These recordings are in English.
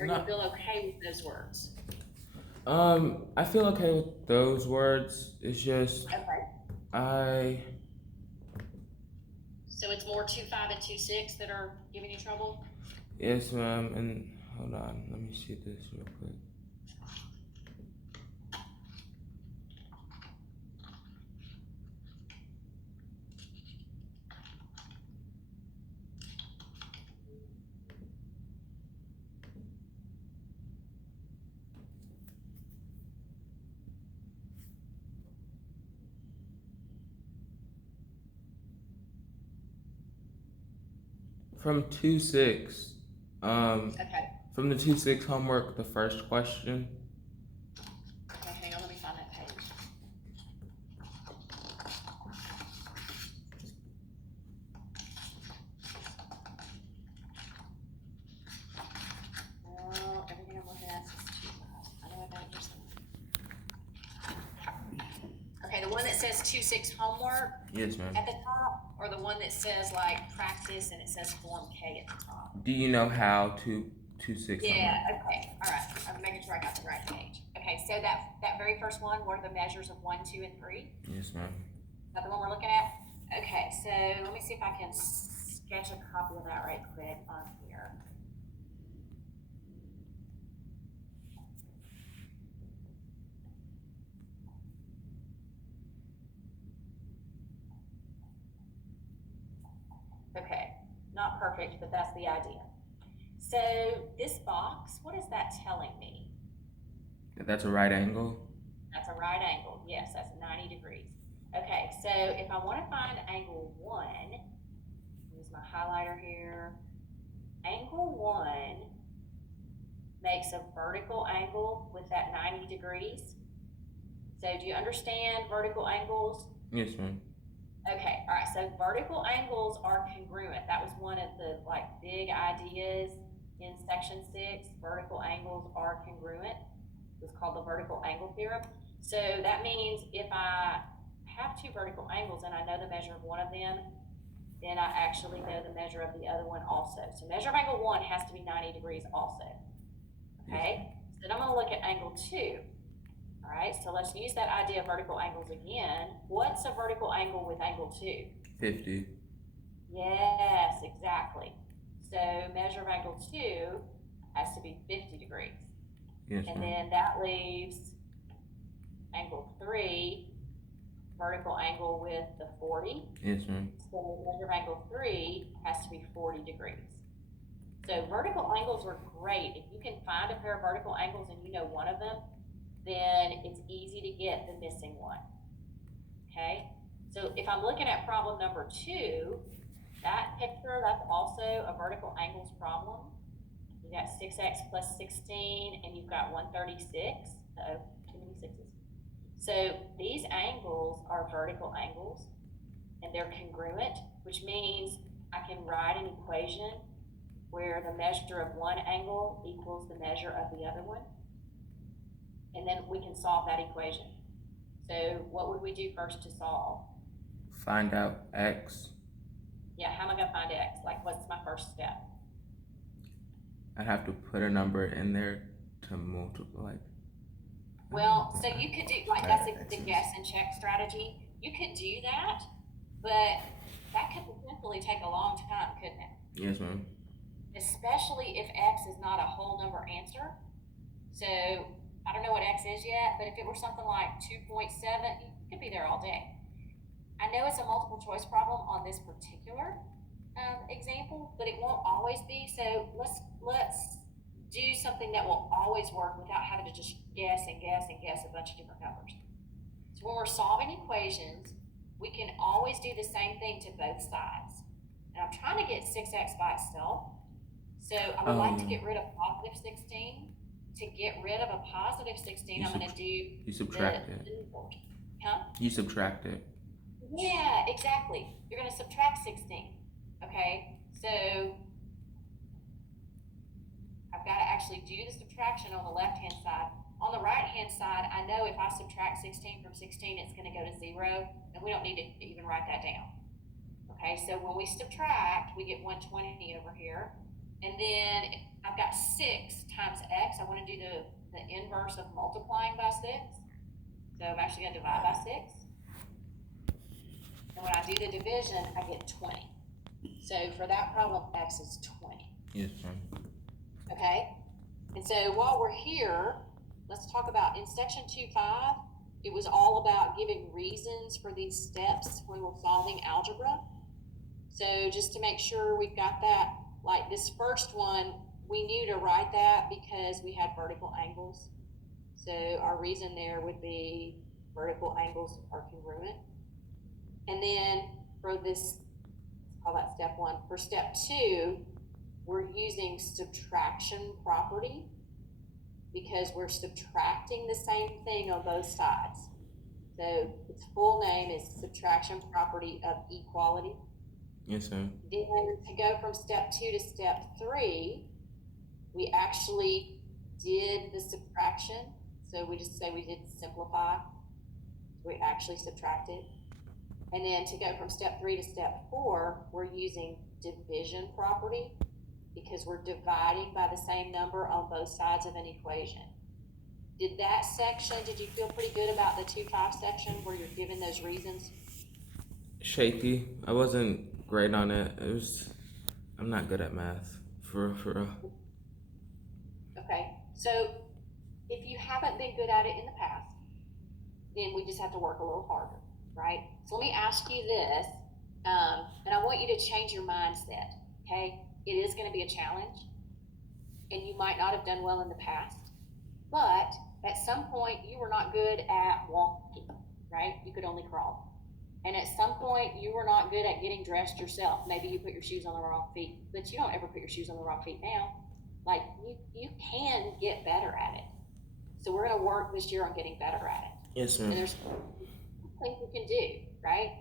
Or you feel okay with those words? I feel okay with those words. It's just Okay. I So it's more 2.5 and 2.6 that are giving you trouble? yes, ma'am. And hold on, let me see this real quick. From 2-6, um, Okay. from the 2-6 homework, the first question. Okay, hang on, let me find that page. Everything I'm looking at says 2.5. I know I got it here somewhere. Okay, the one that says 2.6 homework Yes, ma'am. at the top, or the one that says like practice and it says Form K at the top? Do you know how to 2-6 Yeah, homework? okay, all right. I'm making sure I got the right page. Okay, so that very first one, what are the measures of 1, 2, and 3? Yes, ma'am. Is that the one we're looking at? Okay, so let me see if I can sketch a copy of that right quick on here. Okay, not perfect, but that's the idea. So this box, what is that telling me? That's a right angle. That's a right angle. Yes, that's 90 degrees. Okay, so if I want to find angle 1, use my highlighter here. Angle 1 makes a vertical angle with that 90 degrees. So do you understand vertical angles? Yes, ma'am. Okay, all right, so vertical angles are congruent. That was one of the big ideas in section 6. Vertical angles are congruent. It's called the vertical angle theorem. So that means if I have two vertical angles and I know the measure of one of them, then I actually know the measure of the other one also. So measure of angle 1 has to be 90 degrees also. Okay, so then I'm going to look at angle 2. All right, so let's use that idea of vertical angles again. What's a vertical angle with angle 2? 50. Yes, exactly. So measure of angle 2 has to be 50 degrees. Yes, and ma'am. then that leaves angle 3, vertical angle with the 40. Yes, ma'am. So measure of angle 3 has to be 40 degrees. So vertical angles are great. If you can find a pair of vertical angles and you know one of them, then it's easy to get the missing one. Okay, so if I'm looking at problem number 2, that picture, that's also a vertical angles problem. You got 6x plus 16 and you've got 136. Uh-oh, too many sixes. So these angles are vertical angles and they're congruent, which means I can write an equation where the measure of one angle equals the measure of the other one. And then we can solve that equation. So what would we do first to solve? Find out x. Yeah, how am I going to find x? What's my first step? I have to put a number in there to multiply. Well, so you could do, that's the guess and check strategy. You could do that, but that could potentially take a long time, couldn't it? Yes, ma'am. Especially if x is not a whole number answer. So I don't know what x is yet, but if it were something like 2.7, you could be there all day. I know it's a multiple choice problem on this particular example, but it won't always be. So let's do something that will always work without having to just guess and guess and guess a bunch of different numbers. So when we're solving equations, we can always do the same thing to both sides. And I'm trying to get 6x by itself. So I would like to get rid of positive 16. To get rid of a positive 16, I'm going to do you subtract it. Huh? You subtract it. Yeah, exactly. You're going to subtract 16. Okay, so I've got to actually do the subtraction on the left-hand side. On the right-hand side, I know if I subtract 16 from 16, it's going to go to 0, and we don't need to even write that down. Okay, so when we subtract, we get 120 over here, and then I've got 6 times do the inverse of multiplying by 6. So I'm actually gonna divide by 6. And when I do the division, I get 20. So for that problem, x is 20, Yes, ma'am. okay? And so while we're here, let's talk about in section 2.5, it was all about giving reasons for these steps when we're solving algebra. So just to make sure we've got that, like this first one, we knew to write that because we had vertical angles. So our reason there would be vertical angles are congruent. And then for this, let's call that step 1. For step 2, we're using subtraction property because we're subtracting the same thing on both sides. So its full name is subtraction property of equality. Yes, ma'am. Then to go from step 2 to step 3, we actually did the subtraction. So we just say we did simplify. We actually subtracted. And then to go from step 3 to step 4, we're using division property because we're dividing by the same number on both sides of an equation. Did that section, did you feel pretty good about the 2.5 section where you're given those reasons? Shaky. I wasn't great on it. I'm not good at math. For real. Okay, so if you haven't been good at it in the past, then we just have to work a little harder, right? So let me ask you this, and I want you to change your mindset, okay? It is gonna be a challenge, and you might not have done well in the past, but at some point you were not good at walking, right? You could only crawl. And at some point you were not good at getting dressed yourself. Maybe you put your shoes on the wrong feet, but you don't ever put your shoes on the wrong feet now. Like you can get better at it. So we're gonna work this year on getting better at it. Yes, And ma'am. there's things you can do, right?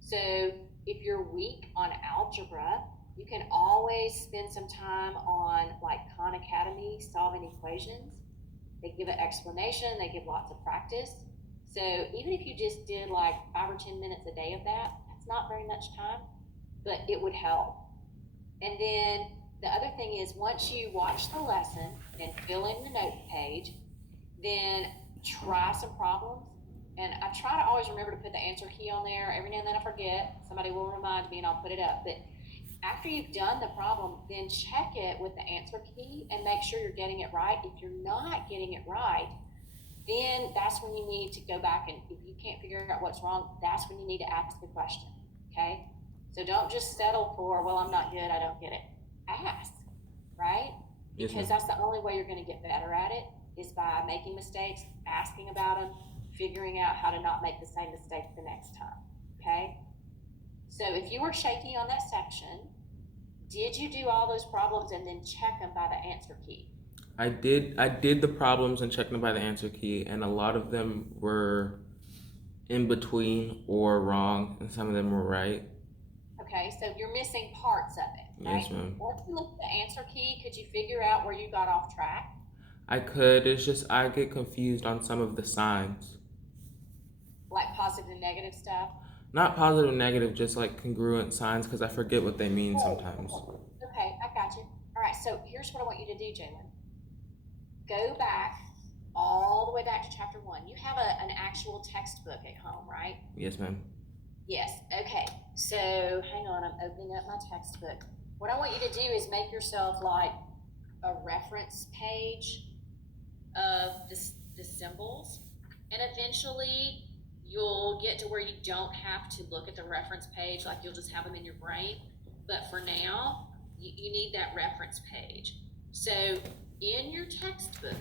So if you're weak on algebra, you can always spend some time on like Khan Academy solving equations. They give an explanation, they give lots of practice. So even if you just did like 5 or 10 minutes a day of that, that's not very much time, but it would help. And then the other thing is once you watch the lesson and fill in the note page, then try some problems. And I try to always remember to put the answer key on there. Every now and then I forget. Somebody will remind me and I'll put it up. But after you've done the problem, then check it with the answer key and make sure you're getting it right. If you're not getting it right, then that's when you need to go back, and if you can't figure out what's wrong, that's when you need to ask the question, okay? So don't just settle for, well, I'm not good, I don't get it. Ask, right? Yes, Because ma'am. that's the only way you're gonna get better at it is by making mistakes, asking about them, figuring out how to not make the same mistake the next time, okay? So if you were shaky on that section, did you do all those problems and then check them by the answer key? I did the problems and checked them by the answer key, and a lot of them were in between or wrong, and some of them were right. Okay, so you're missing parts of it, right? Yes, ma'am. Once you look at the answer key, could you figure out where you got off track? I could. It's just I get confused on some of the signs. Like positive and negative stuff? Not positive, negative, just like congruent signs, because I forget what they mean sometimes. Okay, I got you. All right, so here's what I want you to do, Jalen. Go back all the way back to chapter 1. You have an actual textbook at home, right? Yes, ma'am. Yes, okay. So hang on, I'm opening up my textbook. What I want you to do is make yourself like a reference page of the symbols, and eventually you'll get to where you don't have to look at the reference page, like you'll just have them in your brain. But for now, you need that reference page. So in your textbook,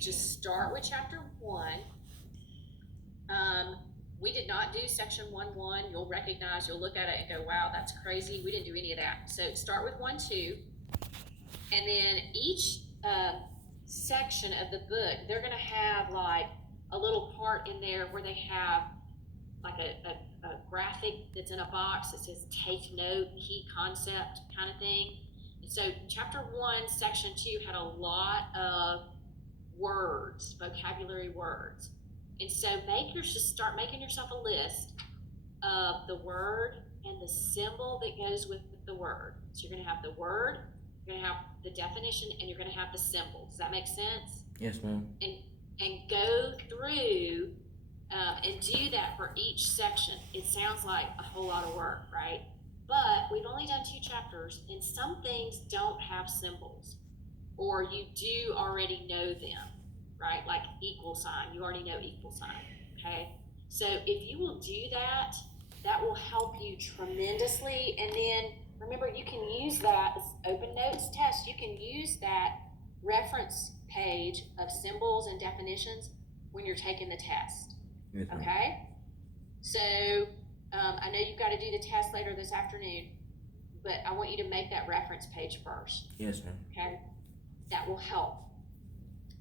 just start with chapter 1. We did not do section 1.1. You'll recognize, you'll look at it and go, wow, that's crazy. We didn't do any of that. So start with 1.2. And then each section of the book, they're gonna have like a little part in there where they have like a graphic that's in a box that says take note, key concept kind of thing. And so chapter 1, section 2 had a lot of words, vocabulary words. And so just start making yourself a list of the word and the symbol that goes with the word. So you're gonna have the word, you're gonna have the definition, and you're gonna have the symbol. Does that make sense? Yes, ma'am. And go through, and do that for each section. It sounds like a whole lot of work, right? But we've only done 2 chapters, and some things don't have symbols, or you do already know them, right? Like equal sign, you already know equal sign, okay? So if you will do that, that will help you tremendously. And then remember, you can use that as open notes test. You can use that reference page of symbols and definitions when you're taking the test, Yes, ma'am. okay? So I know you've got to do the test later this afternoon, but I want you to make that reference page first, Yes, ma'am. okay? That will help.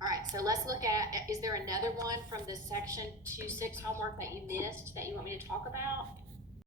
All right, so let's look at, is there another one from the section 2.6 homework that you missed that you want me to talk about?